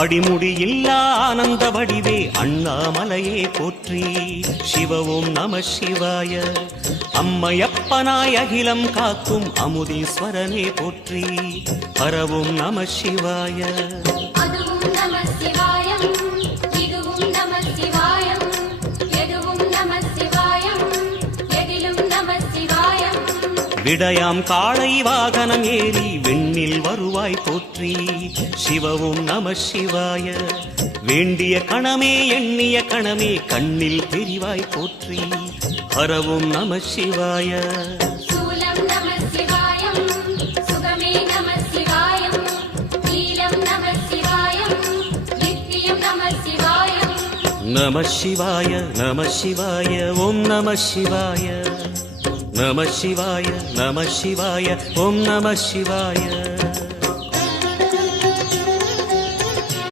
அடிமுடியில்லா ஆனந்த வடிவே அண்ணாமலையே போற்றி. சிவ ஓம் நம சிவாய. அம்மையப்பனாய் அகிலம் காக்கும் அமுதீஸ்வரனே போற்றி. பரவும் நம சிவாய. அதுவும் நம சிவாயம், இதுவும் நம சிவாயம், எதுவும் நம சிவாயம், எதிலும் நம சிவாயம். விடயாம் காளை வாகனம் ஏறி வெண்ணில் வருவாய் போற்றி. சிவவும் நம சிவாய. வேண்டிய கணமே எண்ணிய கணமே கண்ணில் தெரிவாய் போற்றி. ஹரவும் நம சிவாய. சூலம் நம சிவாயம், சுகமே நம சிவாயம், நீலம் நம சிவாயம், நித்தியம் நம சிவாயம். நம சிவாய நம சிவாய ஓம் நம சிவாய. நம சிவாய நம சிவாய ஓம் நம சிவாய.